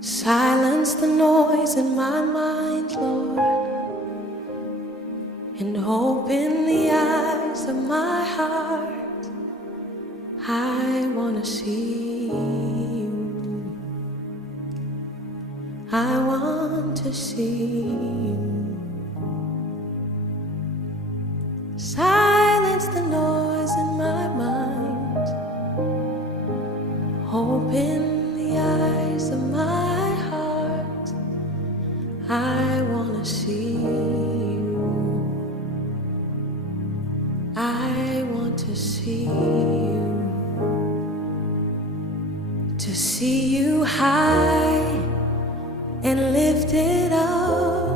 Silence the noise in my mind, Lord, and open the eyes of my heart. I wanna see you. I want to see you. Silence the noise in my mind. Open the eyes of my heart. I wanna see you. I want to see you. To see you high and lifted up,